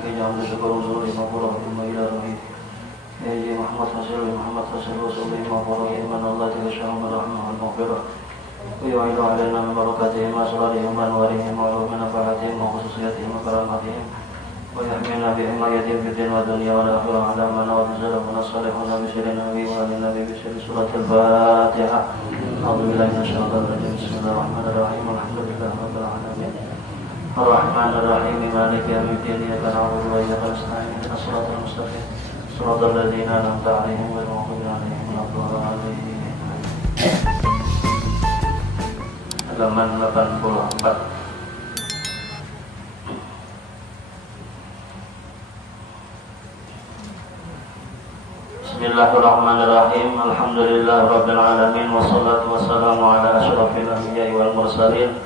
ke jam bersyukur zuri mafurah imayla rahim ya Muhammad sallallahu alaihi wasallam Allah ta'ala rahmah al-maghfirah wa yu'idu alaina min barakatihim wa asrarihim wa anwarihim wa manafaatihim wa khususiyatihim wa karamatihim wa yahmina bi imayatihim fid din wa dunya wal akhirah ala man wa sallallahu salihuna bi sirri nabi wa ala nabi bi sirri surat al-fatihah a'udzu billahi minasy syaithanir rajim bismillahirrahmanirrahim alhamdulillahi rabbil alamin arrahmanir rahim maliki yaumiddin iyyaka na'budu wa iyyaka nasta'in ihdinas siratal mustaqim siratal ladzina an'amta 'alaihim ghairil maghdubi 'alaihim waladdallin halaman 84. Bismillahirrahmanirrahim. Alhamdulillahirabbil alamin wassalatu wassalamu ala asyrafil anbiya'i wal mursalin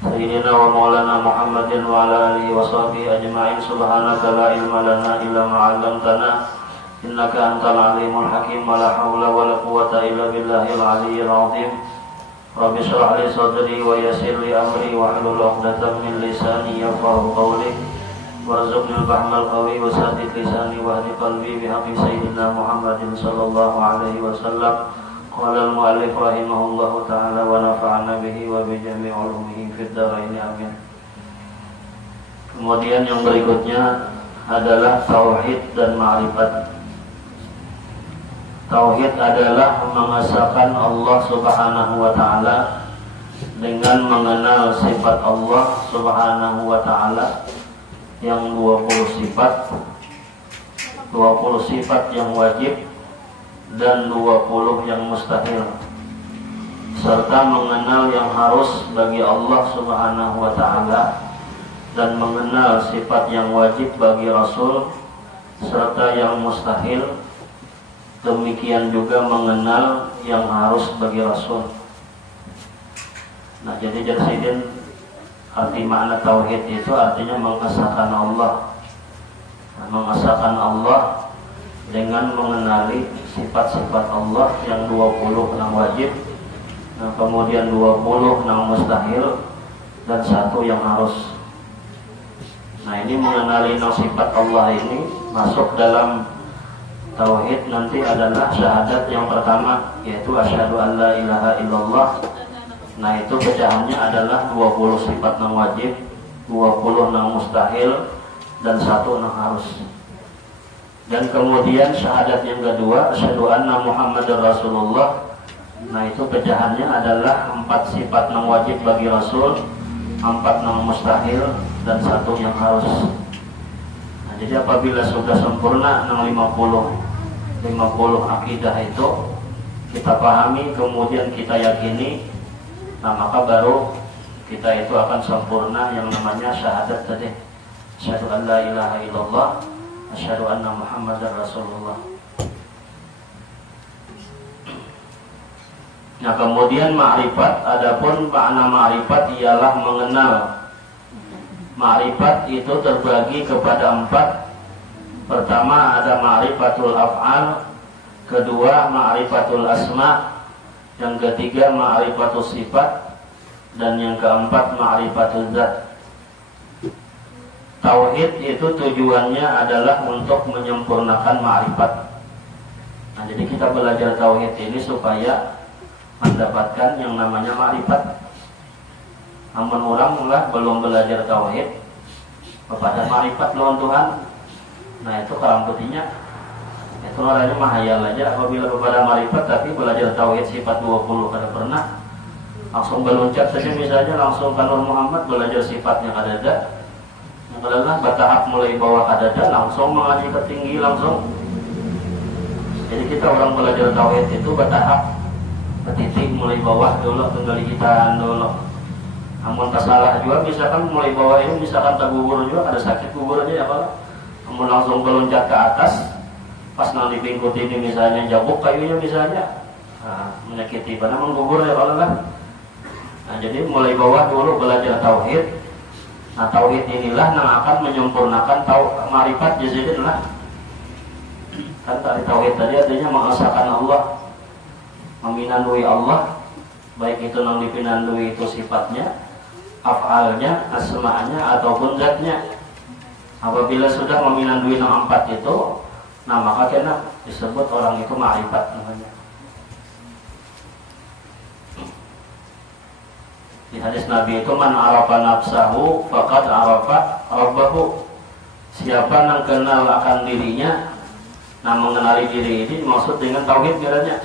sayyidina wa maulana Muhammadin wa ala alihi wa sahbihi ajma'in. Subhanaka la ilma lana illa ma 'allamtana innaka antal alimul hakim wa la haula wa la quwwata illa billahil aliyyil 'azim. Rabbi shrah li sadri wa yassir li amri wa hlul 'uqdatam min lisani yafqahu qawli warzuqni al-fahmal qawi wa saddid lisani wa hdi qalbi bihaqqi sayyidina Muhammadin sallallahu alaihi wasallam. Qala al-mu'allif rahimahullahu ta'ala wa nafa'ana bihi wa bi jami' ulumihi fid dharain amin. Kemudian yang berikutnya adalah tauhid dan ma'rifat. Tauhid adalah mengesahkan Allah Subhanahu wa ta'ala dengan mengenal sifat Allah Subhanahu wa ta'ala yang 20 sifat yang wajib dan 20 yang mustahil, serta mengenal yang harus bagi Allah Subhanahu wa ta'ala dan mengenal sifat yang wajib bagi Rasul serta yang mustahil. Demikian juga mengenal yang harus bagi Rasul. Nah, jadi Jarsidin, arti makna tauhid itu artinya mengesahkan Allah. Mengesahkan Allah dengan mengenali sifat-sifat Allah yang 20 yang wajib, nah, kemudian 20 yang mustahil dan 1 yang harus. Nah, ini mengenali sifat Allah ini masuk dalam tauhid nanti adalah syahadat yang pertama, yaitu asyhadu an la ilaha illallah. Nah, itu pecahannya adalah 20 sifat yang wajib, 20 yang mustahil dan 1 yang harus. Dan kemudian syahadat yang kedua, asyhadu anna Muhammadar Rasulullah. Nah, itu pecahannya adalah 4 sifat yang wajib bagi Rasul, 4 yang mustahil dan 1 yang harus. Nah, jadi apabila sudah sempurna 50 akidah itu kita pahami, kemudian kita yakini, nah maka baru kita itu akan sempurna yang namanya syahadat tadi. Asyhadu an la ilaha illallah, asyhadu anna Muhammadar Rasulullah. Nah, kemudian ma'rifat, adapun makna ma'rifat ialah mengenal. Ma'rifat itu terbagi kepada 4. Pertama ada ma'rifatul af'al, kedua ma'rifatul asma, yang ketiga ma'rifatul sifat, dan yang keempat ma'rifatul zat. Tauhid itu tujuannya adalah untuk menyempurnakan ma'rifat. Nah, jadi kita belajar tauhid ini supaya mendapatkan yang namanya ma'rifat. Namun orang belum belajar tauhid kepada ma'rifat lawan Tuhan. Nah, itu kalam putihnya itu orangnya mahayal aja. Apabila kepada ma'rifat tapi belajar tauhid sifat 20 kada pernah, langsung meloncat saja misalnya langsung ke Nur Muhammad belajar sifatnya kadada. Yang adalah bertahap mulai bawah kadada langsung mengaji ke tinggi langsung. Jadi kita orang belajar tauhid itu bertahap, ke titik mulai bawah dulu, tinggal kita dulu. Namun salah juga misalkan mulai bawah ini misalkan tergubur juga, ada sakit guburnya ya kalau kamu langsung meloncat ke atas, pas nanti bingkut ini misalnya jabuk kayunya misalnya, nah, menyakiti pada menggubur ya kalau kan. Nah, jadi mulai bawah dulu belajar tauhid. Nah, tauhid inilah yang akan menyempurnakan ma'rifat jazidin lah. Kan tadi tauhid tadi artinya mengesahkan Allah, meminandui Allah, baik itu yang dipinandui itu sifatnya, af'alnya, asma'nya ataupun zatnya. Apabila sudah meminandui yang 4 itu, nah maka kena disebut orang itu ma'rifat namanya. Di hadis Nabi itu man arafa nafsahu faqad arafa rabbahu. Siapa yang kenal akan dirinya, nah mengenali diri ini dimaksud dengan tauhid kiranya.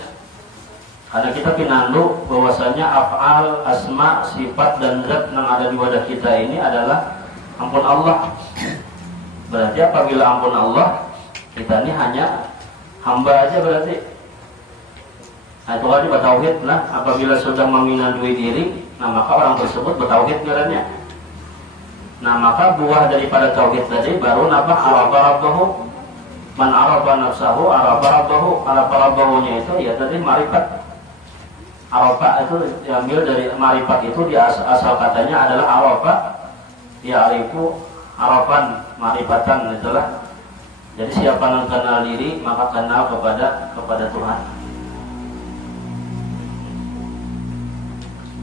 Karena kita pinandu bahwasanya af'al, asma, sifat dan zat yang ada di wadah kita ini adalah ampun Allah. Berarti apabila ampun Allah, kita ini hanya hamba aja berarti. Nah itu tadi bertauhid lah. Apabila sudah meminandui diri, nah maka orang tersebut bertauhid kiranya. Nah maka buah daripada tauhid tadi baru napa arafa rabbahu. Man arafa nafsahu arafa rabbahu. Arafa rabbahunya itu ya tadi ma'rifat. Arafa itu diambil dari ma'rifat, itu di asal katanya adalah arafa ya'rifu arafan ma'rifatan, itulah. Jadi siapa yang kenal diri maka kenal kepada Tuhan.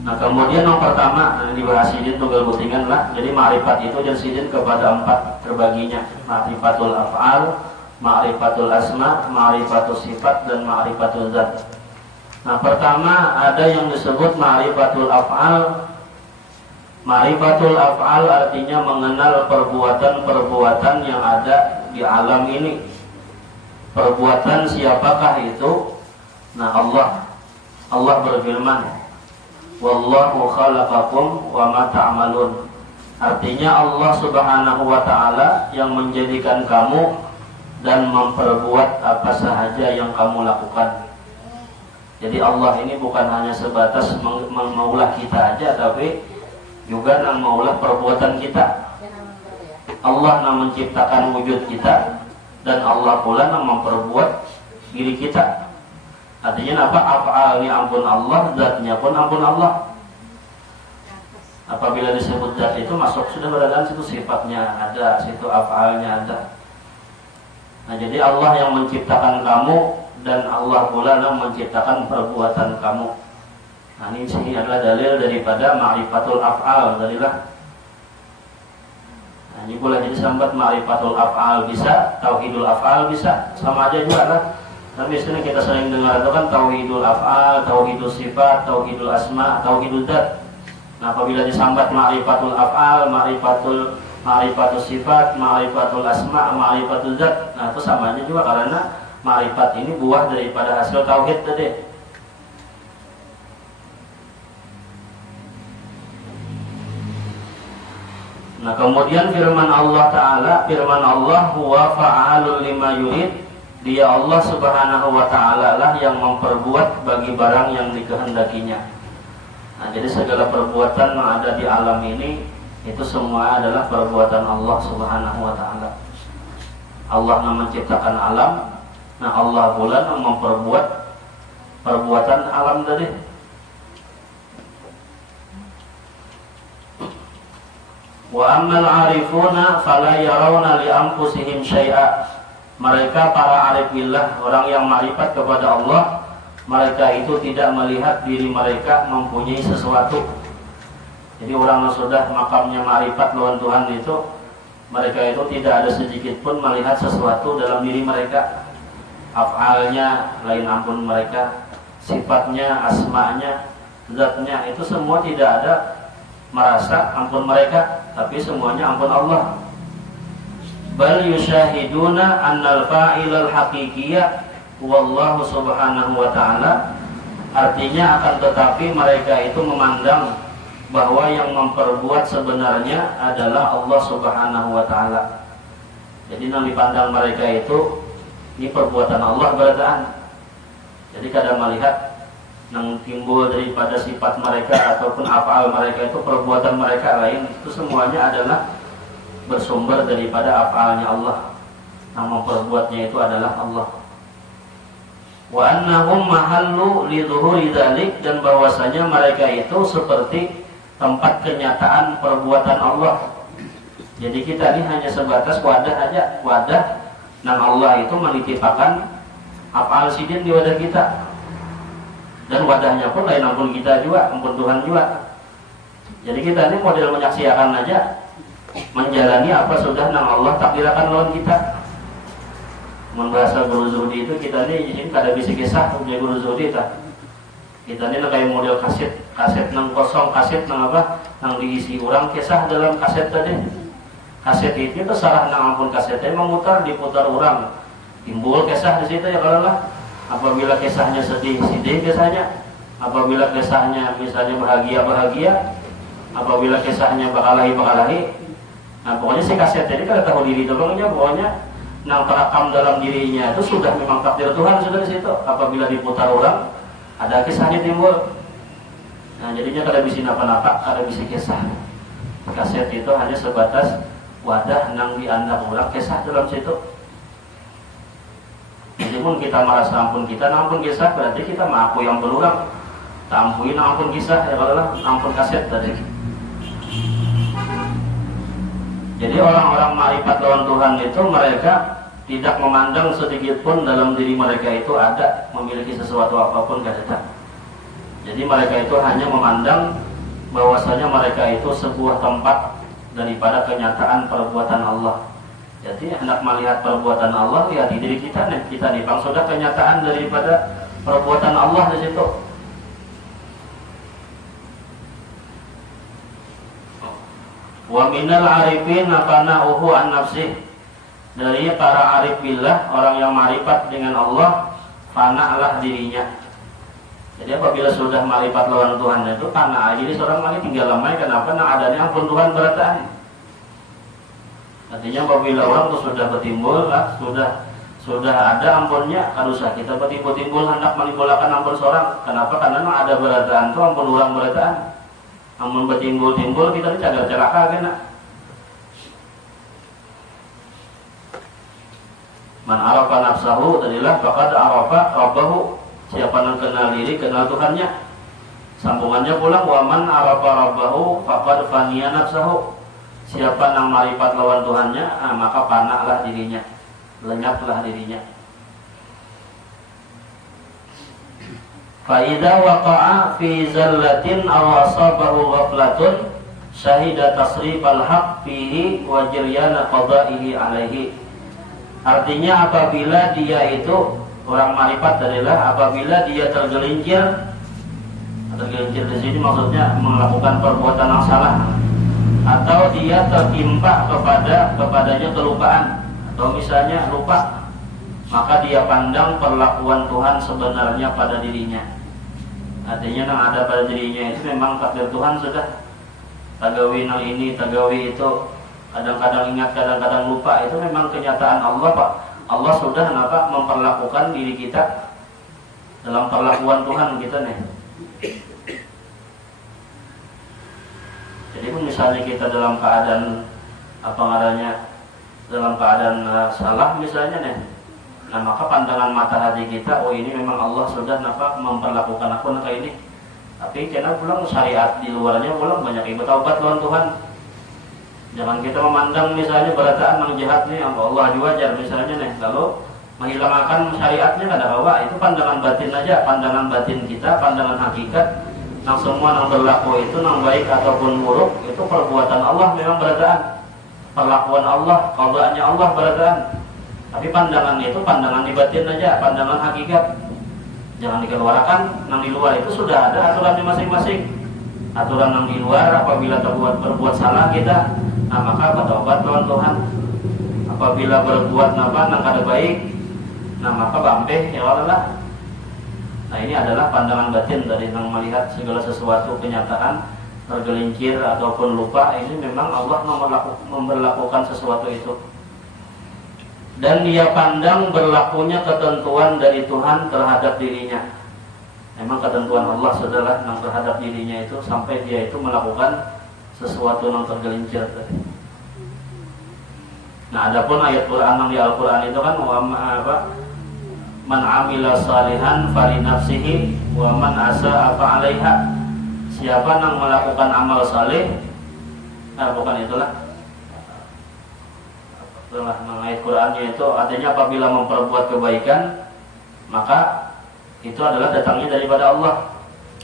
Nah kemudian yang pertama dibahas sidin tunggal butingan lah. Jadi ma'rifat itu dan sidin kepada 4 terbaginya. Ma'rifatul af'al, ma'rifatul asma, ma'rifatul sifat dan ma'rifatul zat. Nah pertama ada yang disebut ma'rifatul af'al. Ma'rifatul af'al artinya mengenal perbuatan-perbuatan yang ada di alam ini. Perbuatan siapakah itu? Nah Allah berfirman, wallahu khalaqakum wa ma ta'malun. Artinya Allah subhanahu wa ta'ala yang menjadikan kamu dan memperbuat apa sahaja yang kamu lakukan. Jadi Allah ini bukan hanya sebatas maulah kita aja, tapi juga yang maulah perbuatan kita. Allah yang menciptakan wujud kita, dan Allah pula yang memperbuat diri kita. Artinya apa? Af'alnya ampun Allah, zatnya pun ampun Allah. Apabila disebut zat itu masuk sudah berada situ, sifatnya ada, situ af'alnya ada. Nah jadi Allah yang menciptakan kamu, dan Allah pula yang menciptakan perbuatan kamu. Nah ini sini adalah dalil daripada ma'rifatul af'al dalilah. Nah ini pula jadi sambat ma'rifatul af'al bisa, tauhidul af'al bisa, sama aja juga lah. Dan biasanya kita sering dengar itu kan tauhidul af'al, tauhidul sifat, tauhidul asma, tauhidul zat. Nah apabila disambat ma'rifatul af'al, ma'rifatul sifat, ma'rifatul asma, ma'rifatul zat, nah itu sama aja juga karena ma'rifat ini buah daripada hasil tauhid tadi. Nah kemudian firman Allah Ta'ala, firman Allah huwa fa'alul lima yurid. Dia Allah subhanahu wa ta'ala lah yang memperbuat bagi barang yang dikehendakinya. Nah jadi segala perbuatan yang ada di alam ini itu semua adalah perbuatan Allah subhanahu wa ta'ala. Allah yang menciptakan alam. Nah Allah pula yang memperbuat perbuatan alam tadi. Wa ammal arifuna fala yarawna li anfusihim syai'a. Mereka para arif billah, orang yang ma'rifat kepada Allah, mereka itu tidak melihat diri mereka mempunyai sesuatu. Jadi orang yang sudah makamnya ma'rifat lawan Tuhan itu, mereka itu tidak ada sedikit pun melihat sesuatu dalam diri mereka. Af'alnya lain ampun mereka, sifatnya, asma'nya, zatnya itu semua tidak ada merasa ampun mereka, tapi semuanya ampun Allah. Bal yusyahiduna annal fa'ilal haqiqiyah wallahu subhanahu wa ta'ala. Artinya akan tetapi mereka itu memandang bahwa yang memperbuat sebenarnya adalah Allah subhanahu wa ta'ala. Jadi yang dipandang mereka itu ini perbuatan Allah berdaan. Jadi kadang melihat yang timbul daripada sifat mereka ataupun af'al mereka itu perbuatan mereka lain, itu semuanya adalah bersumber daripada af'alnya Allah. Yang memperbuatnya itu adalah Allah. Wa annahum mahallu li dhuhuri dzalik, dan bahwasanya mereka itu seperti tempat kenyataan perbuatan Allah. Jadi kita ini hanya sebatas wadah aja, wadah. Nah Allah itu menitipkan af'al sidin di wadah kita. Dan wadahnya pun lain ampun kita juga, ampun Tuhan juga. Jadi kita ini model menyaksikan aja. menjalani apa sudah nang Allah takdirkan lawan kita. Membahasa guru zuhdi itu kita nih jadi kada bisa kisah punya guru zuhdi ta. Kita nih kayak model kaset nang kosong, kaset nang apa nang diisi orang kisah dalam kaset tadi. Kaset itu terserah nang ampun kasetnya memutar diputar orang. Timbul kisah di situ ya kalau lah. Apabila kisahnya sedih kisahnya. Apabila kisahnya misalnya bahagia. Apabila kisahnya bakalahi. Nah pokoknya si kaset jadi kalau tahu diri tolongnya pokoknya nang terekam dalam dirinya itu sudah memang takdir Tuhan sudah di situ. Apabila diputar orang ada kisahnya timbul. Nah jadinya kada bisa napa-napa, kada bisa kisah. Kaset itu hanya sebatas wadah nang diandak orang kisah dalam situ. Jadi pun kita merasa ampun kita ampun kisah berarti kita mengaku yang berulang. Tak ampuin ampun kisah ya kalau lah ampun kaset tadi. Jadi orang-orang ma'rifat lawan Tuhan itu mereka tidak memandang sedikit pun dalam diri mereka itu ada memiliki sesuatu apapun kada ada. Jadi mereka itu hanya memandang bahwasanya mereka itu sebuah tempat daripada kenyataan perbuatan Allah. Jadi hendak melihat perbuatan Allah lihat di diri kita nih. Kita nih bang sudah kenyataan daripada perbuatan Allah di situ. Wa minal arifin fana'uhu an nafsih. Dari para arif billah, orang yang ma'rifat dengan Allah, fana'lah dirinya. Jadi apabila sudah ma'rifat lawan Tuhan itu fana' jadi seorang lagi tinggal lamai kenapa nang adanya ampun Tuhan berataan. Artinya apabila orang itu sudah bertimbul lah, sudah ada ampunnya, kan usah kita bertimbul hendak menimbulkan ampun seorang. Kenapa? Karena ada berataan itu ampun orang berataan. Ampun bertimbul kita dicagar celaka kena. Man arafa nafsahu tadilah faqad arafa rabbahu. Siapa yang kenal diri kenal Tuhannya. Sambungannya pulang wa man arafa rabbahu faqad faniya nafsahu. Siapa yang ma'rifat lawan Tuhannya, maka panaklah dirinya, lenyaplah dirinya. Fa idza waqa'a fi zallatin aw asabahu ghaflatun syahida tasrifal haqq fihi wa jiryana qada'ihi alaihi. Artinya apabila dia itu orang ma'rifat adalah apabila dia tergelincir di sini maksudnya melakukan perbuatan yang salah. Atau dia tertimpa kepadanya kelupaan atau misalnya lupa, maka dia pandang perlakuan Tuhan sebenarnya pada dirinya. Artinya yang ada pada dirinya itu memang takdir Tuhan sudah. Tagawi nang ini, tagawi itu, kadang-kadang ingat, kadang-kadang lupa, itu memang kenyataan Allah Pak. Allah sudah memperlakukan diri kita dalam perlakuan Tuhan kita nih. Jadi pun misalnya kita dalam keadaan dalam keadaan salah misalnya nih, nah maka pandangan mata hati kita, oh ini memang Allah sudah memperlakukan aku kayak ini. Tapi karena pulang syariat di luarnya pulang banyak ibu taubat lawan Tuhan. Jangan kita memandang misalnya berataan yang jahat nih, Allah wajar misalnya nih, lalu menghilangkan syariatnya kada bawa, itu pandangan batin aja, pandangan batin kita, pandangan hakikat. Nang semua nang berlaku itu nang baik ataupun buruk itu perbuatan Allah memang berataan, perlakuan Allah, qadaannya Allah berataan. Tapi pandangan itu pandangan di batin aja, pandangan hakikat. Jangan dikeluarkan. Nang di luar itu sudah ada aturannya masing-masing. Aturan nang di luar apabila berbuat salah kita, nah maka bertobat lawan Tuhan. Apabila berbuat nang kada baik, nah maka bambeh ya Allah. Nah ini adalah pandangan batin dari yang melihat segala sesuatu kenyataan tergelincir ataupun lupa, ini memang Allah memberlakukan sesuatu itu. Dan dia pandang berlakunya ketentuan dari Tuhan terhadap dirinya. Memang ketentuan Allah sudah yang terhadap dirinya itu sampai dia itu melakukan sesuatu yang tergelincir tadi. Nah adapun ayat Quran yang di Al-Quran itu kan man amila salihan fali nafsihi wa man asa'a fa 'alaiha. Siapa yang melakukan amal saleh, bukan itulah ayat Qur'annya itu artinya apabila memperbuat kebaikan maka itu adalah datangnya daripada Allah.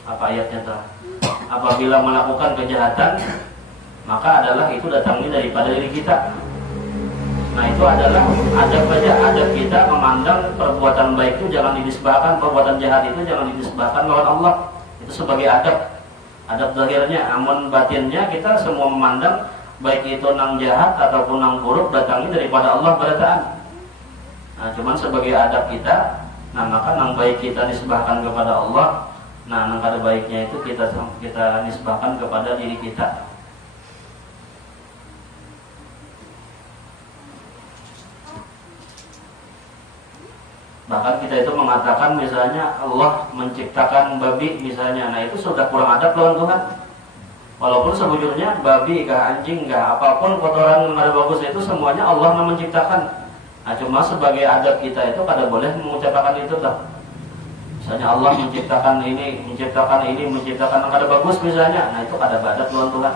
Apa ayatnya tuh? Apabila melakukan kejahatan maka adalah itu datangnya daripada diri kita. Nah itu adalah adab kita memandang perbuatan baik itu jangan dinisbahkan, perbuatan jahat itu jangan dinisbahkan lawan Allah. Itu sebagai adab zahirnya. Amun batinnya kita semua memandang baik itu nang jahat ataupun nang buruk datangnya daripada Allah berataan. Nah cuman sebagai adab kita, nah maka nang baik kita nisbahkan kepada Allah, nah nang kada baiknya itu kita nisbahkan kepada diri kita. Bahkan kita itu mengatakan misalnya Allah menciptakan babi misalnya, nah itu sudah kurang adab lawan Tuhan. Walaupun sebujurnya babi kah anjing kah apapun kotoran yang ada bagus itu semuanya Allah yang menciptakan. Nah cuma sebagai adab kita itu kada boleh mengucapkan itu tuh. Misalnya Allah menciptakan ini yang kada bagus misalnya, nah itu kada adab lawan Tuhan.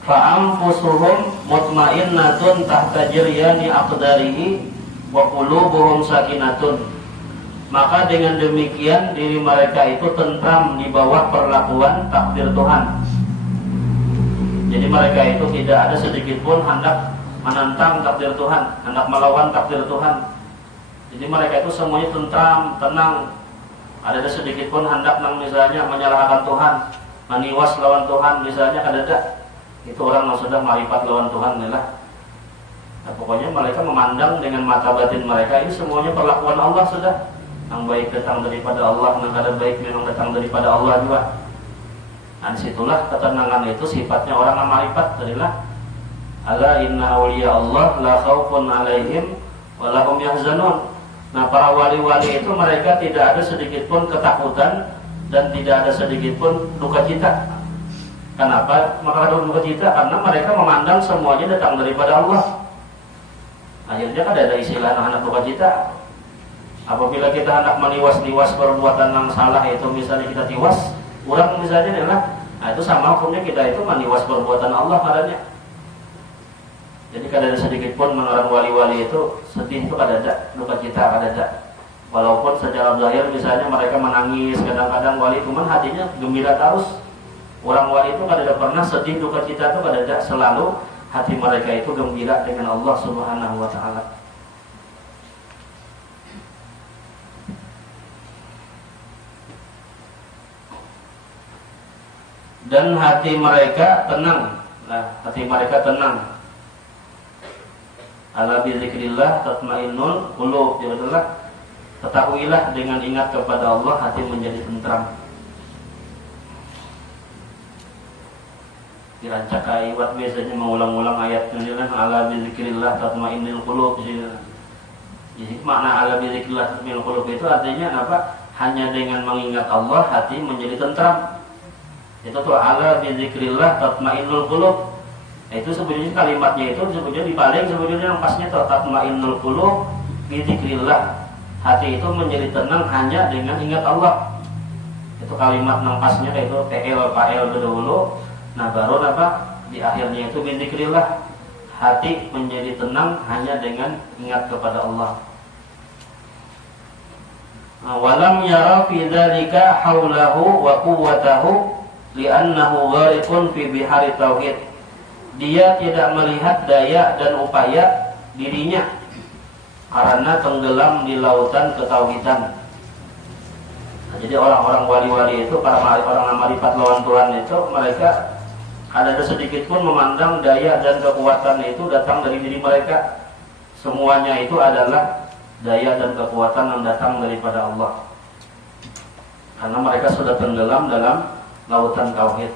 Fa'anfusuhum mutmainnatun tahta jiryani aqdarihi wa qulubuhum sakinatun. Maka dengan demikian diri mereka itu tentram di bawah perlakuan takdir Tuhan. Jadi mereka itu tidak ada sedikit pun hendak menentang takdir Tuhan, hendak melawan takdir Tuhan. Jadi mereka itu semuanya tentram, tenang. Ada sedikit pun hendak misalnya menyalahkan Tuhan, meniwas lawan Tuhan misalnya kada. Itu orang yang sudah ma'rifat lawan Tuhan inilah. Nah, pokoknya mereka memandang dengan mata batin mereka ini semuanya perlakuan Allah sudah. Yang baik datang daripada Allah, yang kada baik memang datang daripada Allah juga. Nah, disitulah ketenangan itu sifatnya orang yang ma'rifat adalah ala inna awliya Allah la khaufun alaihim wa lahum yahzanun. Nah, para wali-wali itu mereka tidak ada sedikit pun ketakutan dan tidak ada sedikit pun duka cita. Kenapa? Maka ada duka cita karena mereka memandang semuanya datang daripada Allah. Akhirnya kan ada istilah anak duka cita. Apabila kita hendak meniwas-niwas perbuatan yang salah itu misalnya kita tiwas, kurang misalnya adalah, nah itu sama hukumnya kita itu meniwas perbuatan Allah padanya. Jadi kada ada sedikit pun menurut wali-wali itu sedih itu kada ada, duka cita kada ada. Walaupun secara zahir misalnya mereka menangis, kadang-kadang wali cuman hatinya gembira terus. Orang wali itu kada pernah sedih duka cita itu kada ada, selalu hati mereka itu gembira dengan Allah Subhanahu wa taala. Dan hati mereka tenang. Nah, hati mereka tenang. Ala bi dzikrillah tatmainnul qulub. Jadilah ketahuilah dengan ingat kepada Allah hati menjadi tentram. Dirancak ayat biasanya mengulang-ulang ayat ini kan ala bi dzikrillah tatmainnul qulub. Jadi makna ala bi dzikrillah tatmainnul qulub itu artinya apa? Hanya dengan mengingat Allah hati menjadi tentram. Itu tuh ala bi dzikrillah tatmainnul qulub. Itu sebetulnya kalimatnya itu sebetulnya dibalik sebetulnya yang pasnya tuh tatmainnul qulub bi dzikrillah. Hati itu menjadi tenang hanya dengan ingat Allah. Itu kalimat yang pasnya itu fa'il dulu. Nah baru apa di akhirnya itu bi dzikrillah. Hati menjadi tenang hanya dengan ingat kepada Allah. Walam yara fi dzalika haulahu wa quwwatahu li'annahu gharikun fi bihari tauhid. Dia tidak melihat daya dan upaya dirinya karena tenggelam di lautan ketauhidan. Nah, jadi orang-orang wali-wali itu, para orang ma'rifat lawan Tuhan itu, mereka ada sedikit pun memandang daya dan kekuatan itu datang dari diri mereka. Semuanya itu adalah daya dan kekuatan yang datang daripada Allah. Karena mereka sudah tenggelam dalam lautan tauhid.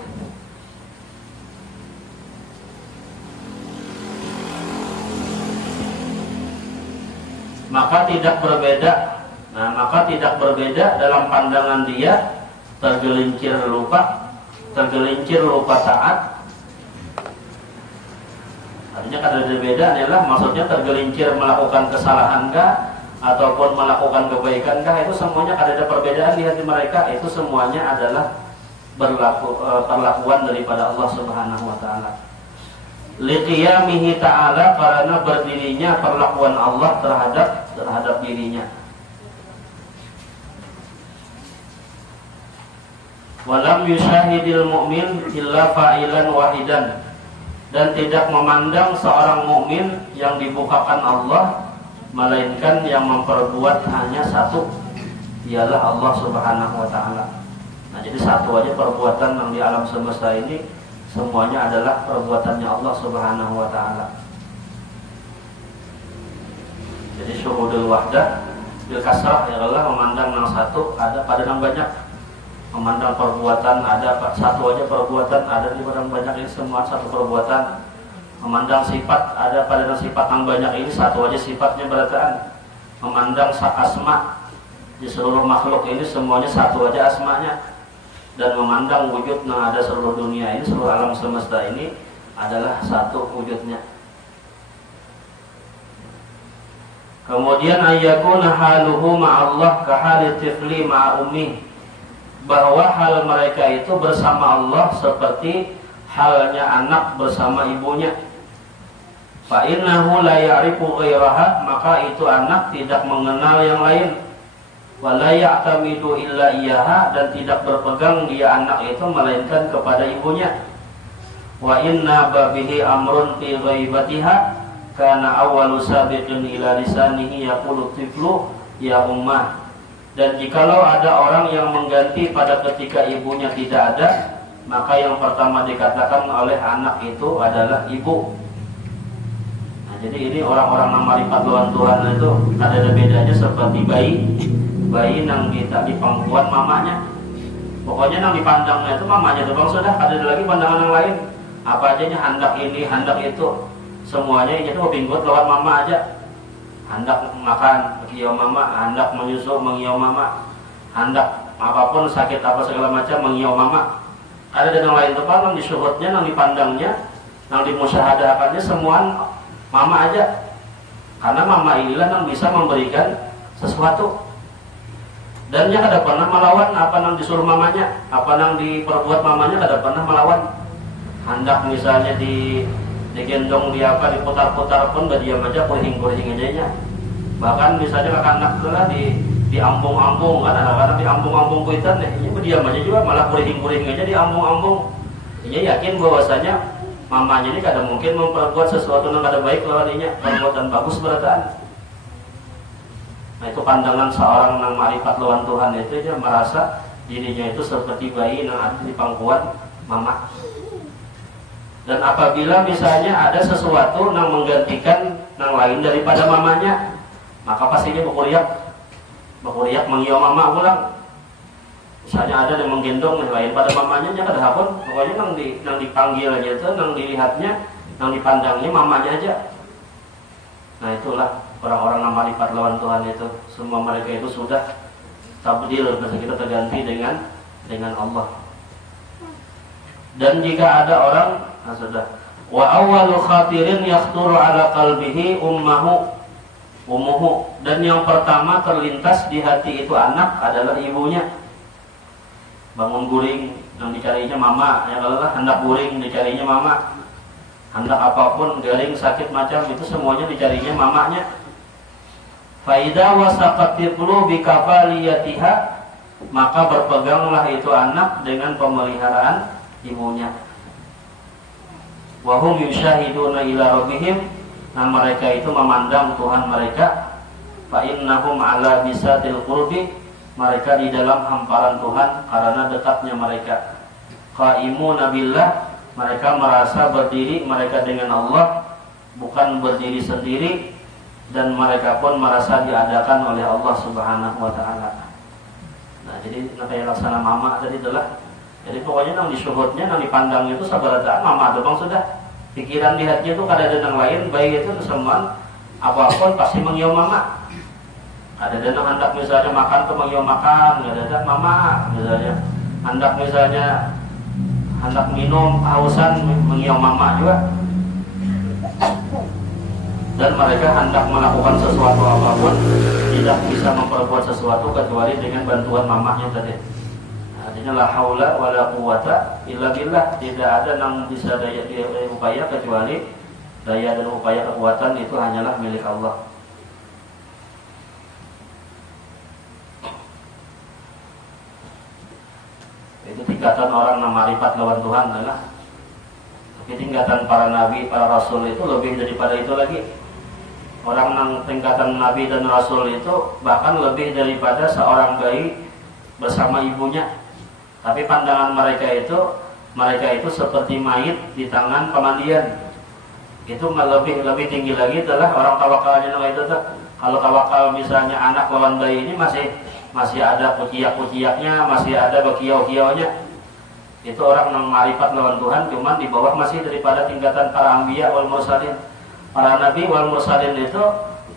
Maka tidak berbeda dalam pandangan dia tergelincir lupa taat. Artinya kada berbeda adalah maksudnya tergelincir melakukan kesalahan kah ataupun melakukan kebaikan kah, itu semuanya kada ada perbedaan di hati mereka. Itu semuanya adalah perlakuan daripada Allah Subhanahu wa taala. Liqiyamihi ta'ala, karena berdirinya perlakuan Allah terhadap dirinya. Walam yusyahidil mu'min illa fa'ilan wahidan, dan tidak memandang seorang mukmin yang dibukakan Allah melainkan yang memperbuat hanya satu, ialah Allah Subhanahu wa taala. Nah, jadi satu aja perbuatan yang di alam semesta ini semuanya adalah perbuatannya Allah Subhanahu wa taala. Jadi syuhudul wahdah bil kasrah adalah memandang yang satu ada pada yang banyak. Memandang perbuatan ada satu aja perbuatan ada di pada yang banyak, ini semua satu perbuatan. Memandang sifat ada pada yang sifat yang banyak, ini satu aja sifatnya berataan. Memandang asma di seluruh makhluk ini semuanya satu aja asmanya. Dan memandang wujud yang ada seluruh dunia ini, seluruh alam semesta ini adalah satu wujudnya. Kemudian ayyakuna haluhu ma'allah kahali tifli ma'a ummi, bahwa hal mereka itu bersama Allah seperti halnya anak bersama ibunya. Fa innahu la ya'rifu ghairaha, maka itu anak tidak mengenal yang lain. Wa la ya'tamidu illa iyyaha, dan tidak berpegang dia anak itu melainkan kepada ibunya. Wa inna babihi amrun fi ghaibatiha kana awwalu sabiqin ila lisanihi yaqulu tiflu ya ummah. Dan jikalau ada orang yang mengganti pada ketika ibunya tidak ada, maka yang pertama dikatakan oleh anak itu adalah ibu. Nah, jadi ini orang-orang yang marifat lawan Tuhan itu ada bedanya seperti bayi yang di pangkuan mamanya. Pokoknya yang dipandangnya itu mamanya itu bang, sudah ada lagi pandangan yang lain. Apa aja hendak ini, hendak itu, semuanya itu binggut lawan mama aja. Hendak makan, mengiau mama, hendak menyusu, mengiau mama, hendak apapun sakit apa segala macam mengiau mama. Ada dan yang lain tempat yang disuhutnya, yang dipandangnya, yang dimusyahadakannya semua mama aja. Karena mama inilah yang bisa memberikan sesuatu. Dan dia kada pernah melawan apa yang disuruh mamanya, apa yang diperbuat mamanya kada pernah melawan. Hendak misalnya digendong dia apa diputar-putar pun gak diam aja, kuring-kuring aja. Bahkan misalnya anak lah diambung-ambung kan, anak-anak diambung-ambung kuitan, ini diam aja juga, malah kuring-kuring aja diambung-ambung. Ini yakin bahwasanya mamanya ini kadang mungkin memperbuat sesuatu yang kada baik lawannya, perbuatan bagus berataan. Nah, itu pandangan seorang yang marifat lawan Tuhan itu, dia merasa dirinya itu seperti bayi yang ada di pangkuan mama. Dan apabila misalnya ada sesuatu yang menggantikan yang lain daripada mamanya, maka pastinya berkuriak mengiau mama ulang. Misalnya ada yang menggendong yang lain pada mamanya, jangan ada hapun. Pokoknya yang dipanggil aja itu, yang dilihatnya, yang dipandangnya mamanya aja. Nah, itulah orang-orang yang marifat lawan Tuhan itu. Semua mereka itu sudah tabdil, bahasa kita terganti dengan Allah. Dan jika ada orang, nah sudah, wa awwalu khatirin yakhturu ala qalbihi ummuhu, dan yang pertama terlintas di hati itu anak adalah ibunya. Bangun guring yang dicarinya mama, yang adalah hendak guring dicarinya mama. Hendak apapun garing sakit macam itu semuanya dicarinya mamanya. Fa idza wasaqat tiflu bi kafaliyatiha, maka berpeganglah itu anak dengan pemeliharaan ibunya. Wahum yusyahiduna ila rabbihim, nah mereka itu memandang Tuhan mereka. Fa innahum ala bisatil qurbi, mereka di dalam hamparan Tuhan karena dekatnya mereka. Qaimuna billah, mereka merasa berdiri mereka dengan Allah, bukan berdiri sendiri, dan mereka pun merasa diadakan oleh Allah Subhanahu wa taala. Nah, jadi kayak laksana mama tadi adalah, jadi pokoknya yang disuhutnya, yang dipandangnya itu sabarataan mama doang sudah. Pikiran di hatinya itu kada ada yang lain, baik itu semua apapun pasti mengiau mama. Ada yang hendak misalnya makan tuh mengiau makan, ada mama misalnya. Hendak minum kehausan mengiau mama juga. Dan mereka hendak melakukan sesuatu apapun tidak bisa memperbuat sesuatu kecuali dengan bantuan mamanya tadi. Artinya la haula wala quwata illa billah, tidak ada yang bisa daya upaya kecuali daya dan upaya kekuatan itu hanyalah milik Allah. Itu 3 tingkatan orang yang marifat lawan Tuhan adalah. Tapi tingkatan para nabi, para rasul itu lebih daripada itu lagi. Orang yang tingkatan nabi dan rasul itu bahkan lebih daripada seorang bayi bersama ibunya. Tapi pandangan mereka itu seperti mayit di tangan pemandian. Itu lebih tinggi lagi adalah orang tawakalnya itu tuh. Kalau tawakal misalnya anak lawan bayi ini masih ada kuciak-kuciaknya, masih ada bekiau-kiaunya. Itu orang yang marifat lawan Tuhan, cuman di bawah masih daripada tingkatan para anbiya wal mursalin. Para nabi wal mursalin itu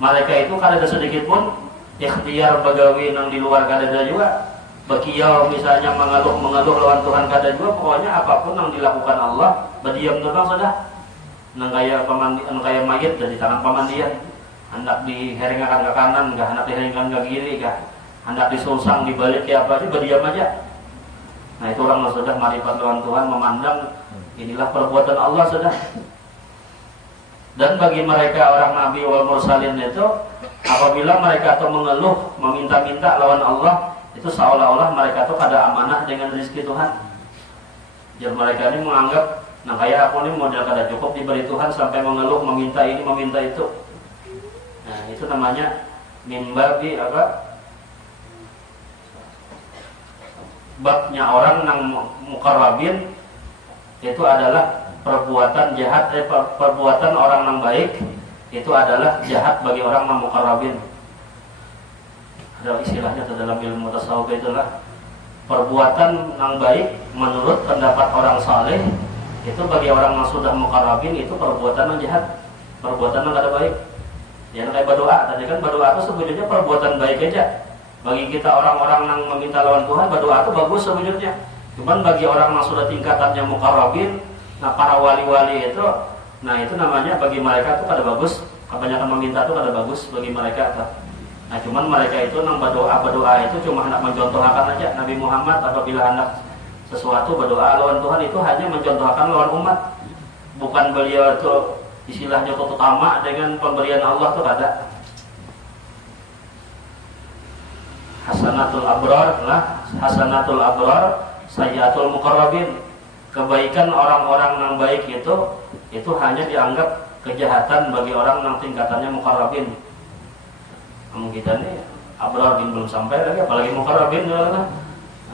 mereka itu kada ada sedikit pun ikhtiar bagawi yang di luar kada ada juga. Bekiau misalnya mengeluh lawan Tuhan kada juga, pokoknya apapun yang dilakukan Allah berdiam tenang sudah. Nang kaya mayit dari tangan pemandian. Hendak diheringkan ke kanan, hendak diheringkan ke kiri, hendak disusang dibalik ke apa sih, berdiam aja. Nah itu orang yang sudah marifat lawan Tuhan, memandang inilah perbuatan Allah sudah. Dan bagi mereka orang nabi wal mursalin itu, apabila mereka itu mengeluh, meminta-minta lawan Allah, itu seolah-olah mereka itu kada amanah dengan rezeki Tuhan. Jadi mereka ini menganggap, nah kayak aku ini modal kada cukup diberi Tuhan sampai mengeluh, meminta ini, meminta itu. Nah itu namanya mimbabi apa? Babnya orang yang mukarrabin itu adalah perbuatan jahat, perbuatan orang yang baik itu adalah jahat bagi orang yang mukarrabin. Ada istilahnya dalam ilmu tasawuf itulah perbuatan yang baik menurut pendapat orang saleh itu bagi orang yang sudah mukarrabin itu perbuatan yang jahat, perbuatan yang tidak baik. Yang kayak berdoa, tadi kan berdoa itu sebenarnya perbuatan baik aja. Bagi kita orang-orang yang meminta lawan Tuhan, berdoa itu bagus sebenarnya. Cuman bagi orang yang sudah tingkatannya mukarrabin, nah para wali-wali itu, nah itu namanya bagi mereka itu kada bagus. Kebanyakan meminta itu kada bagus bagi mereka. Nah cuman mereka itu yang berdoa itu cuma hendak mencontohkan aja. Nabi Muhammad apabila hendak sesuatu berdoa lawan Tuhan itu hanya mencontohkan lawan umat. Bukan beliau itu istilahnya utama dengan pemberian Allah itu ada. Hasanatul abrar lah, hasanatul abrar, sayyatul muqarrabin. Kebaikan orang-orang yang baik itu hanya dianggap kejahatan bagi orang yang tingkatannya muqarrabin. Namun kita ini abrar belum sampai lagi, apalagi muqarrabin lah.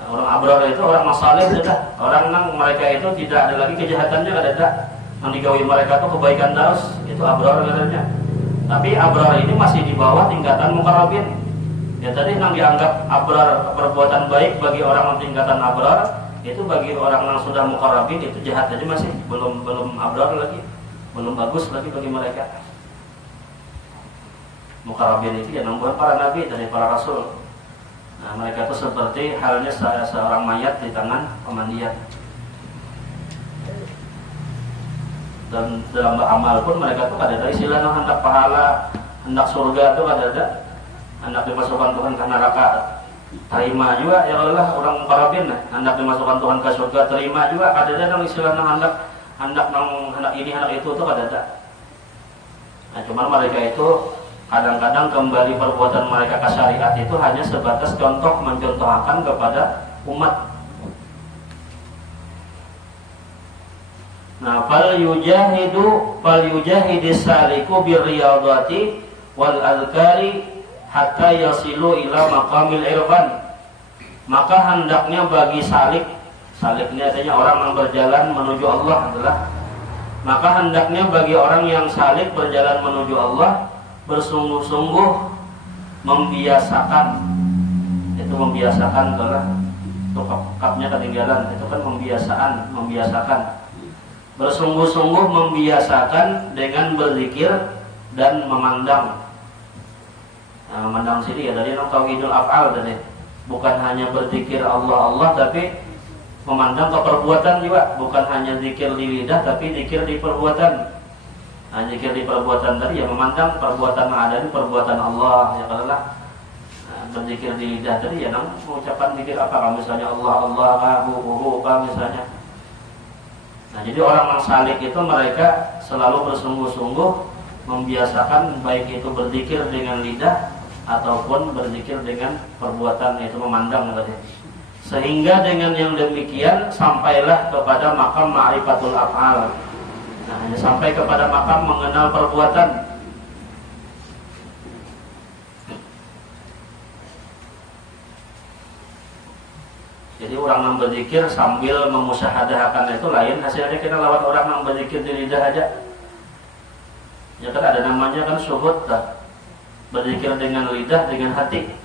Orang abrar itu orang masalih sudah, orang yang mereka itu tidak ada lagi kejahatannya ada. Yang digawi mereka itu kebaikan terus, itu abrar katanya. Tapi abrar ini masih di bawah tingkatan muqarrabin. Ya tadi yang dianggap abrar perbuatan baik bagi orang yang tingkatan abrar, itu bagi orang yang sudah muqarrabin itu jahat aja masih belum abrar lagi, belum bagus lagi bagi mereka. Muqarrabin itu ya bukan para nabi dari para rasul. Nah mereka itu seperti halnya seorang mayat di tangan pemandian. Dan dalam beramal pun mereka tuh kada ada istilahnya hendak pahala, hendak surga tuh kada ada. Hendak dimasukkan Tuhan ke neraka terima juga ya Allah orang muqarrabin. Hendak dimasukkan Tuhan ke surga terima juga kada ada istilahnya hendak ini hendak itu tuh kada ada. Nah cuman mereka itu kadang-kadang kembali perbuatan mereka ke syariat itu hanya sebatas contoh mencontohkan kepada umat. Nah, fal yujahidis saliku birriyadati wal azkari hatta yasilu ila maqamil irfan. Maka hendaknya bagi saliknya artinya orang yang berjalan menuju Allah adalah, maka hendaknya bagi orang yang salik berjalan menuju Allah bersungguh-sungguh membiasakan. Itu membiasakan adalah kapnya ketinggalan, itu kan membiasakan. Bersungguh-sungguh membiasakan dengan berzikir dan memandang. Nah, memandang sini ya dari tauhidul af'al tadi. Bukan hanya berzikir Allah tapi memandang ke perbuatan juga. Bukan hanya zikir di lidah tapi zikir di perbuatan. Nah, zikir di perbuatan tadi ya memandang perbuatan yang ada di perbuatan Allah ya kalau berzikir di lidah tadi ya mengucapkan zikir apa misalnya Allah misalnya. Nah, jadi orang yang salik itu mereka selalu bersungguh-sungguh membiasakan baik itu berzikir dengan lidah ataupun berzikir dengan perbuatan, yaitu memandang tadi. Sehingga dengan yang demikian sampailah kepada makam ma'rifatul af'al. Nah, hanya sampai kepada makam mengenal perbuatan. Jadi orang yang berzikir sambil memusyahadahkan itu lain hasilnya kita lewat orang yang berzikir di lidah aja. Ya kan ada namanya kan syuhud lah. Berzikir dengan lidah, dengan hati.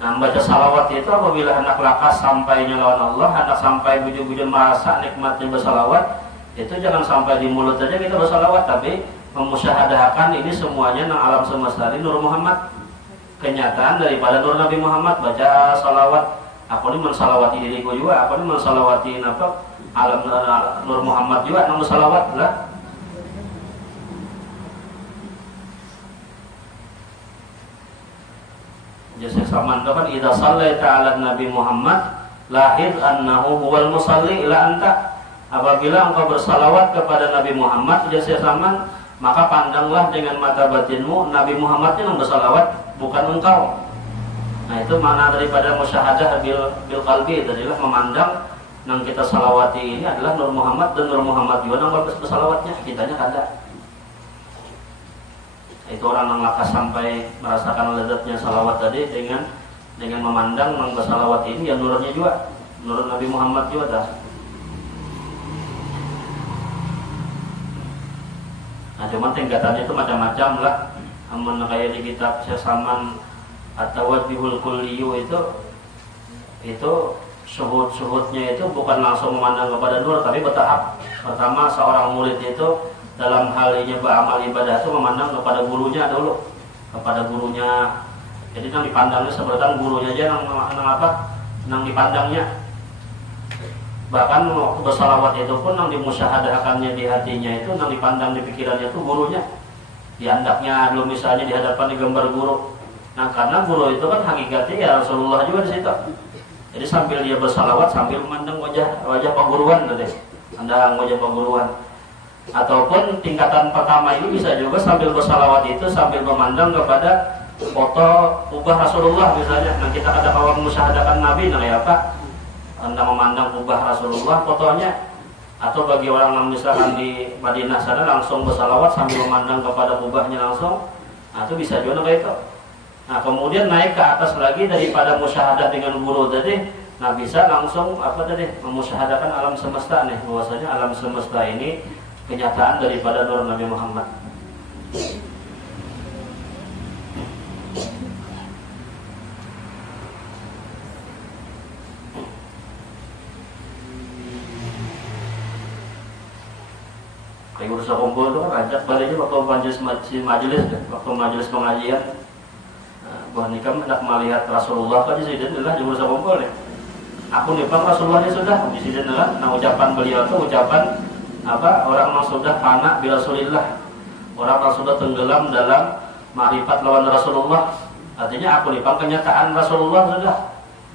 Nah, membaca salawat itu apabila hendak lakas sampainya lawan Allah, hendak sampai bujur-bujur merasa nikmatnya bersalawat, itu jangan sampai di mulut saja kita bersalawat, tapi memusyahadahkan ini semuanya nang alam semesta ini Nur Muhammad. Kenyataan daripada Nur Nabi Muhammad. Baca salawat, aku ini mensalawati diriku juga, aku ini mensalawati alam Nur Muhammad juga, nang bersalawat lah. Jadi saman itu kan idza shallaita 'ala Nabi Muhammad lahid annahu huwal musalli ila anta. Apabila engkau bersalawat kepada Nabi Muhammad jadi saman, maka pandanglah dengan mata batinmu Nabi Muhammad yang bersalawat, bukan engkau. Nah, itu makna daripada musyahadah bil qalbi, adalah memandang yang kita salawati ini adalah Nur Muhammad, dan Nur Muhammad juga yang bersalawatnya, kitanya kada. Itu orang yang lakas sampai merasakan lezatnya salawat tadi dengan memandang yang bersalawat ini ya nurnya juga, nur Nabi Muhammad juga dah. Nah, cuman tingkatannya itu macam-macam lah. Amun kayak di kitab Saman At-Tawajjuhul Kulliyu itu syuhud-syuhudnya itu bukan langsung memandang kepada nur, tapi bertahap. Pertama seorang murid itu dalam hal ini beramal ibadah itu memandang kepada gurunya dulu, kepada gurunya. Jadi yang dipandangnya sebenarnya gurunya aja yang dipandangnya. Bahkan waktu bersalawat itu pun yang dimusyahadahkannya di hatinya itu, yang dipandang di pikirannya itu gurunya. Di andaknya dulu misalnya di hadapan gambar guru. Nah, karena guru itu kan hakikatnya ya Rasulullah juga di situ. Jadi sambil dia bersalawat sambil memandang wajah pengguruan tadi. Pandang wajah pengguruan. Ataupun tingkatan pertama ini bisa juga sambil bersalawat itu sambil memandang kepada foto ubah Rasulullah misalnya. Nah, kita ada kawan musyahadakan Nabi, nah ya apa? Anda memandang ubah Rasulullah fotonya. Atau bagi orang yang misalkan di Madinah sana langsung bersalawat sambil memandang kepada ubahnya langsung. Nah, itu bisa juga kayak itu. Nah, kemudian naik ke atas lagi daripada musyahadah dengan guru tadi. Nah, bisa langsung memusyahadakan alam semesta nih, bahwasanya alam semesta ini kenyataan daripada nur Nabi Muhammad. Kayak urusan kumpul itu kan ajak baliknya waktu majelis pengajian. Bahwa nikah hendak melihat Rasulullah kan disini adalah di urusan kumpul ya. Aku nikah Rasulullahnya sudah disini adalah. Nah, ucapan beliau itu ucapan orang yang sudah fana bi Rasulillah, orang yang sudah tenggelam dalam ma'rifat lawan Rasulullah. Artinya aku nipang kenyataan Rasulullah sudah,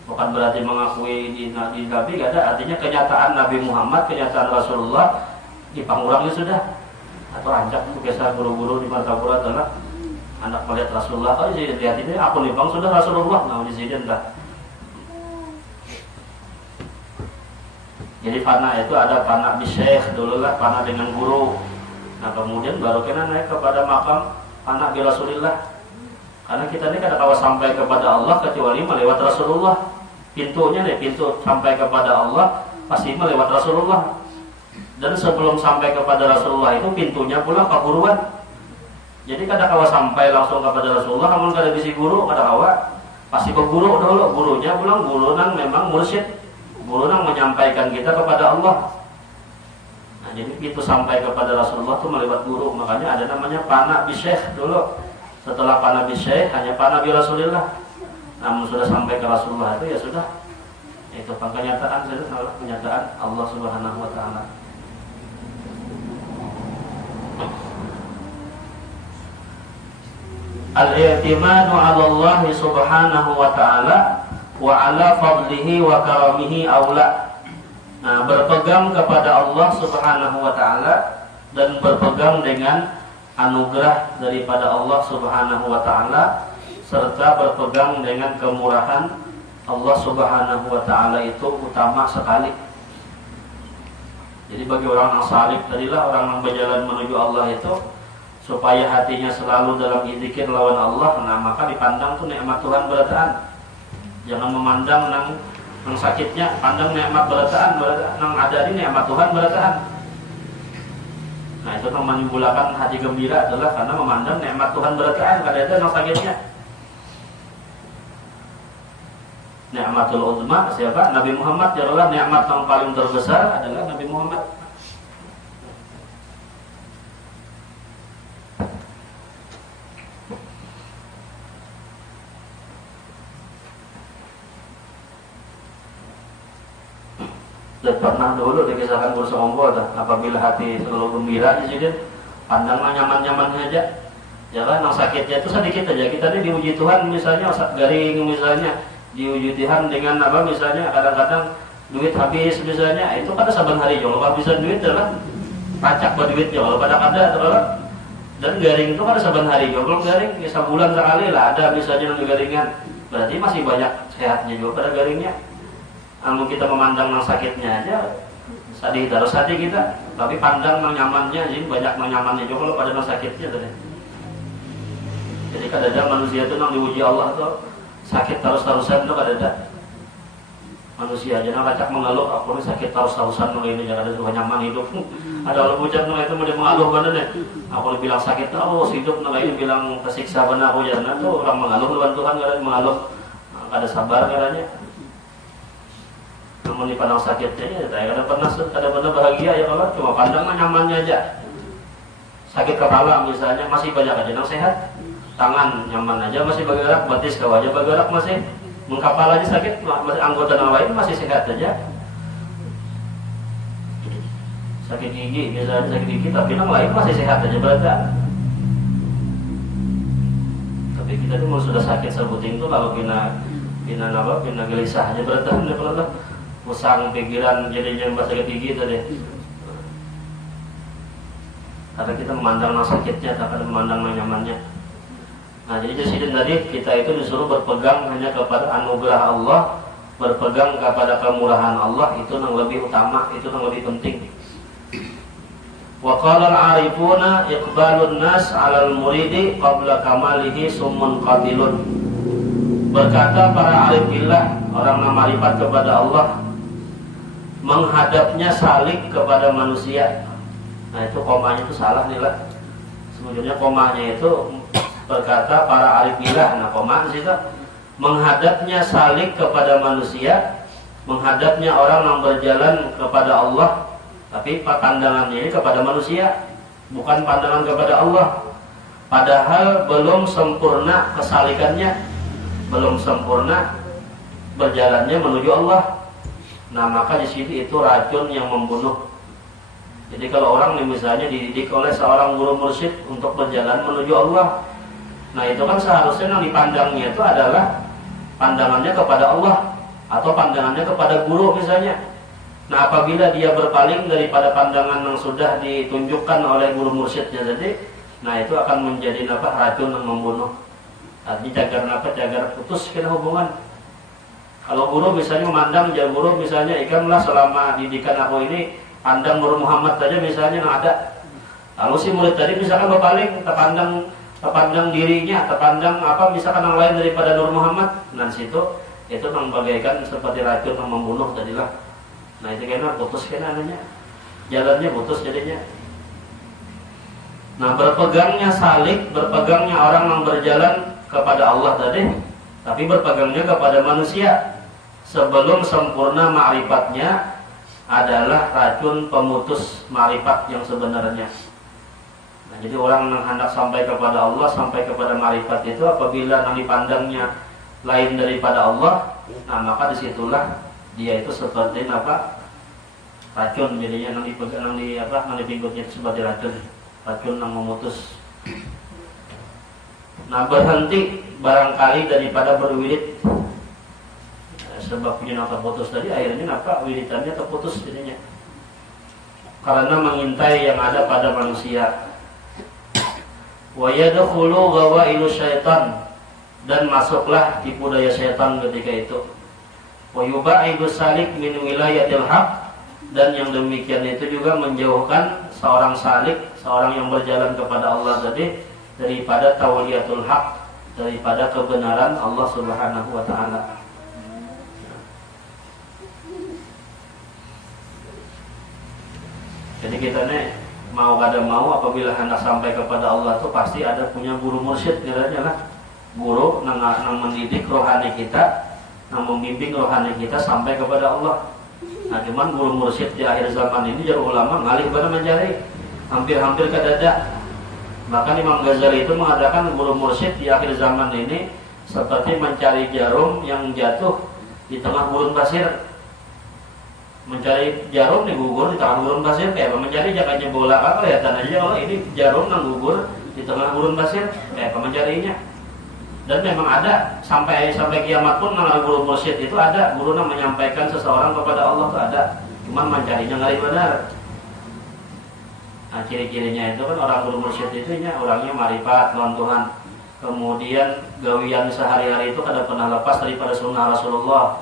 bukan berarti mengakui di Nabi, ada artinya kenyataan Nabi Muhammad, kenyataan Rasulullah nipang orangnya sudah. Atau anjak biasa guru-guru di Martapura adalah anak melihat Rasulullah, oh jadi lihat ini aku nipang sudah Rasulullah. Nah, di sini dah. Jadi fana itu ada fana bisyekh dulu lah, fana dengan guru. Nah, kemudian baru kena naik kepada makam fana bi Rasulillah. Karena kita ini kada kawa sampai kepada Allah kecuali melewat Rasulullah. Pintunya nih, pintu sampai kepada Allah pasti melewat Rasulullah. Dan sebelum sampai kepada Rasulullah itu pintunya pula keguruan. Jadi kada kawa sampai langsung kepada Rasulullah, namun kada bisi guru, kada kawa. Pasti ke guru dulu, gurunya pulang guru nang memang mursyid. Guru yang menyampaikan kita kepada Allah. Nah, jadi itu sampai kepada Rasulullah itu melewat guru. Makanya ada namanya pana bisyekh dulu. Setelah pana bisyekh hanya pana bi Rasulillah. Namun sudah sampai ke Rasulullah itu ya sudah. Itu kenyataan saja, kenyataan Allah Subhanahu wa taala. Al-i'timadu 'ala Allah Subhanahu wa taala wa ala fadlihi wa karamihi aula. Nah, berpegang kepada Allah Subhanahu wa taala dan berpegang dengan anugerah daripada Allah Subhanahu wa taala serta berpegang dengan kemurahan Allah Subhanahu wa Ta'ala itu utama sekali. Jadi bagi orang yang salih tadilah, orang yang berjalan menuju Allah itu, supaya hatinya selalu dalam zikir lawan Allah, nah maka dipandang tuh nikmat Tuhan berataan. Jangan memandang nang sakitnya, pandang nikmat berataan nang ada di nikmat Tuhan berataan. Nah itu yang menimbulkan hati gembira adalah karena memandang nikmat Tuhan berataan, kada ada nang sakitnya. Nikmatul uzma siapa? Nabi Muhammad. Adalah nikmat yang paling terbesar adalah Nabi Muhammad. Dan pernah dulu dikisahkan Bursa Ongko, apabila hati selalu gembira di sini, pandanglah nyaman-nyaman aja. Jangan yang sakitnya itu sedikit aja. Kita ini diuji Tuhan misalnya garing misalnya, diuji Tuhan dengan apa misalnya kadang-kadang duit habis misalnya, itu pada saban hari kalau habisan duit adalah pacak buat duit kalau pada adalah, dan garing itu pada saban hari kalau garing sebulan sekali lah ada misalnya yang garingan, berarti masih banyak sehatnya juga pada garingnya. Namun kita memandang yang sakitnya aja sedih terus hati kita, tapi pandang yang nyamannya jadi banyak yang nyamannya juga kalau pada yang sakitnya tadi. Jadi kadang-kadang manusia itu yang diuji Allah tuh sakit terus-terusan itu kada ada. Manusia aja nak acak mengeluh, aku ini sakit terus-terusan ini jangan ada suka nyaman hidup. Ada orang ucap nang itu mau mengeluh bener deh. Aku bilang sakit terus hidup, nang ini bilang kesiksa bener aku jangan tuh orang mengeluh lawan Tuhan kada mengeluh. Kada sabar katanya. Namun di pandang sakitnya ya kada pernah bahagia ya kalau cuma pandang nyamannya aja. Sakit kepala misalnya masih banyak aja yang sehat. Tangan nyaman aja masih bergerak, batis kau aja bergerak masih, mengkapal aja sakit, masih anggota yang lain masih sehat aja. Sakit gigi, misalnya sakit gigi, tapi yang lain masih sehat aja berarti. Tapi kita tuh mau sudah sakit sebuting tuh lalu pina gelisah aja berarti, kalau pusang pikiran jadinya sakit gigi tadi. Karena kita memandang sakitnya, tak memandang nyamannya. Nah jadi presiden tadi kita itu disuruh berpegang hanya kepada anugerah Allah, berpegang kepada kemurahan Allah, itu yang lebih utama, itu yang lebih penting. Wa qala al-arifuna iqbalun nas 'alal muridi qabla kamalihi summun qatilun. Berkata para arif billah, orang yang marifat kepada Allah, menghadapnya salik kepada manusia. Nah itu komanya itu salah nih lah. Sebenarnya komanya itu berkata para arif billah, nah koma di situ menghadapnya salik kepada manusia, menghadapnya orang yang berjalan kepada Allah, tapi pandangannya ini kepada manusia, bukan pandangan kepada Allah. Padahal belum sempurna kesalikannya, belum sempurna berjalannya menuju Allah. Nah maka di sini itu racun yang membunuh. Jadi kalau orang misalnya dididik oleh seorang guru mursyid untuk berjalan menuju Allah, nah itu kan seharusnya yang dipandangnya itu adalah pandangannya kepada Allah atau pandangannya kepada guru misalnya. Nah apabila dia berpaling daripada pandangan yang sudah ditunjukkan oleh guru mursyidnya tadi, nah itu akan menjadi racun yang membunuh. Artinya jagar putus kena hubungan. Kalau guru misalnya memandang guru misalnya ikanlah selama didikan aku ini pandang Nur Muhammad saja misalnya yang ada. Lalu si murid tadi misalkan berpaling terpandang dirinya, terpandang apa misalkan yang lain daripada Nur Muhammad, dan situ itu membagaikan seperti racun yang membunuh tadilah. Nah itu kena putus kena adanya, jalannya putus jadinya. Nah berpegangnya salik, berpegangnya orang yang berjalan kepada Allah tadi, tapi berpegangnya kepada manusia sebelum sempurna ma'rifatnya adalah racun pemutus ma'rifat yang sebenarnya. Nah, jadi orang yang hendak sampai kepada Allah, sampai kepada ma'rifat itu apabila yang dipandangnya lain daripada Allah, nah maka disitulah dia itu seperti racun, jadinya yang dipinggutnya itu seperti racun yang memutus. Nah berhenti barangkali daripada berwirid, sebab punya terputus tadi akhirnya wiridannya terputus jadinya karena mengintai yang ada pada manusia. Wa yadkhulu ghawailu syaitan, dan masuklah tipu daya syaitan ketika itu. Wa yubaidu salik min wilayatil haq, dan yang demikian itu juga menjauhkan seorang salik, seorang yang berjalan kepada Allah tadi, daripada tauliyatul haq, daripada kebenaran Allah Subhanahu wa taala. Jadi kita nih mau kada mau apabila hendak sampai kepada Allah itu pasti ada punya guru mursyid kiranya lah. Guru nang mendidik rohani kita, nang membimbing rohani kita sampai kepada Allah. Nah, cuman guru mursyid di akhir zaman ini jauh ulama ngalih pada mencari, hampir-hampir kada ada. Bahkan Imam Ghazali itu mengatakan guru mursyid di akhir zaman ini seperti mencari jarum yang jatuh di tengah gurun pasir. Mencari jarum di gugur di tengah gurun pasir, kayak apa mencari jakannya bola, apa kelihatan aja kalau ini jarum nang gugur di tengah gurun pasir, kayak apa mencarinya. Dan memang ada sampai kiamat pun nang guru mursyid itu ada guru yang menyampaikan seseorang kepada Allah itu ada, cuman mencarinya nggak benar. Nah, ciri-cirinya itu kan orang guru mursyid itu orangnya marifat lawan Tuhan. Kemudian gawian sehari-hari itu kada pernah lepas daripada sunnah Rasulullah.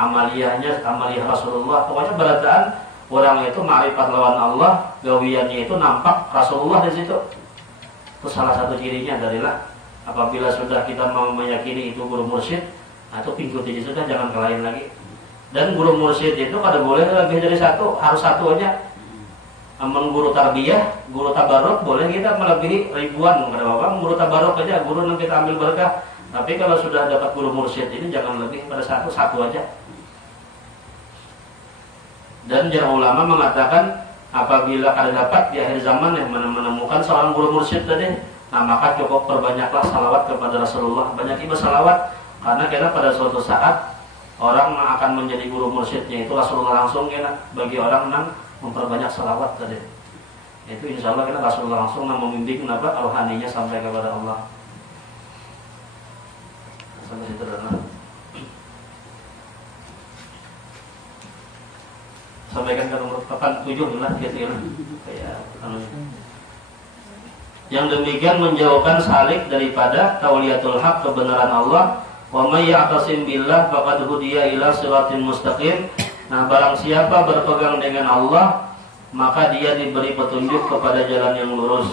Amaliyah Rasulullah, pokoknya beradaan orang itu ma'rifat lawan Allah, gawiannya itu nampak Rasulullah di situ. Itu salah satu cirinya adalah apabila sudah kita mau meyakini itu guru mursyid, nah itu ikuti sudah, jangan ke lain lagi. Dan guru mursyid itu kada boleh lebih dari satu, harus satu aja. Amun guru tarbiyah, guru tabarruk boleh kita melebihi ribuan, kada apa-apa. Guru tabarruk aja, guru yang kita ambil berkah. Tapi kalau sudah dapat guru mursyid ini jangan lebih pada satu aja. Dan para ulama mengatakan apabila kada dapat di akhir zaman yang menemukan seorang guru mursyid tadi, nah maka cukup perbanyaklah salawat kepada Rasulullah, banyak bersalawat, karena pada suatu saat orang akan menjadi guru mursyidnya itu Rasulullah langsung bagi orang yang memperbanyak salawat tadi. Itu insya Allah Rasulullah langsung membimbing rohaninya sampai kepada Allah. Sampai situ dulu. Sampaikan ke nomor 87 lah gitu. Kayak yang demikian menjauhkan salik daripada tauliyatul haq, kebenaran Allah. Wa may ya'tasim billah faqad hudiya ila siratin mustaqim. Nah, barang siapa berpegang dengan Allah, maka dia diberi petunjuk kepada jalan yang lurus.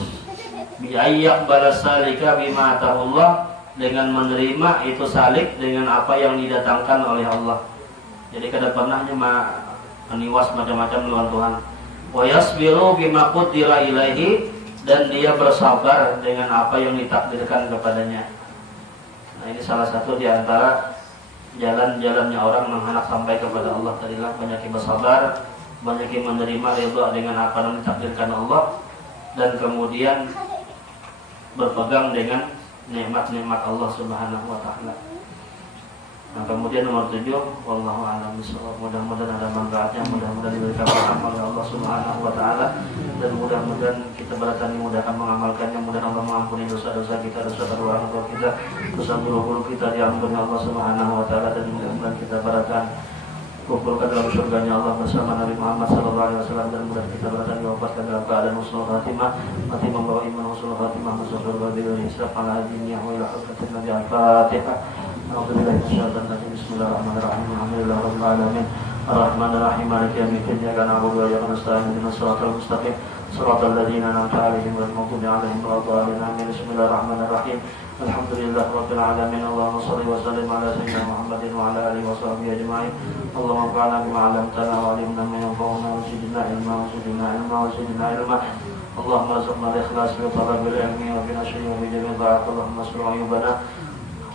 Bi ayyak balasalika bima atahullah, dengan menerima itu salik dengan apa yang didatangkan oleh Allah. Jadi kada pernahnya meniwas macam-macam lawan Tuhan. Wa yasbiru bima qudira ilaihi, dan dia bersabar dengan apa yang ditakdirkan kepadanya. Nah, ini salah satu di antara jalan-jalannya orang menghendak sampai kepada Allah. Tadilah banyak yang bersabar, banyak yang menerima ridha dengan apa yang ditakdirkan Allah, dan kemudian berpegang dengan nikmat-nikmat Allah Subhanahu wa taala. Nah, kemudian nomor 7, wallahu a'lam bishawab. Mudah-mudahan ada manfaatnya, mudah-mudahan diberikan rahmat oleh Allah Subhanahu wa taala, dan mudah-mudahan kita bertani mudahkan mengamalkannya. Mudah-mudahan Allah mengampuni dosa-dosa kita, dosa orang tua kita, dosa guru-guru kita diampuni Allah Subhanahu wa taala, dan mudah-mudahan kita bertani kumpulkan dalam surganya Allah bersama Nabi Muhammad SAW, dan mudah kita bertani diwafatkan dalam keadaan husnul khatimah, mati membawa iman husnul khatimah, masuk surga bila hisab ala dunia wa ila hadratin Nabi al-Fatihah. Bismillahirrahmanirrahim. Alhamdulillah rabbil alamin. Ar-Rahmanir-Rahim. Maliki yaumiddin. Iyyaka na'budu wa iyyaka nasta'in. Ihdinas siratal mustaqim. Shiratal ladzina an'amta 'alaihim ghairil maghdubi 'alaihim waladdallin. Amin. Bismillahirrahmanirrahim. Alhamdulillah rabbil alamin. Allahumma shalli wa sallim ala sayyidina Muhammadin wa ala alihi wa sahbihi ajma'in. Allahumma anfa'na bima 'allamtana wa 'allimna ma yanfa'una wa zidna ilma wa zidna ilma wa zidna ilma. Allahumma arzuqna al-ikhlas fi talabil ilmi wa fi nashri wa fi jami'i ta'at. Allahumma sur 'uyubana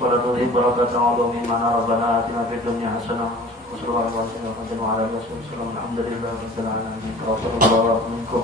ولا تذهب بركة وعظم إيمانا. ربنا آتنا في الدنيا حسنة وصلى الله وسلم على رسول الله. الحمد لله رب العالمين. وصلى الله عليكم.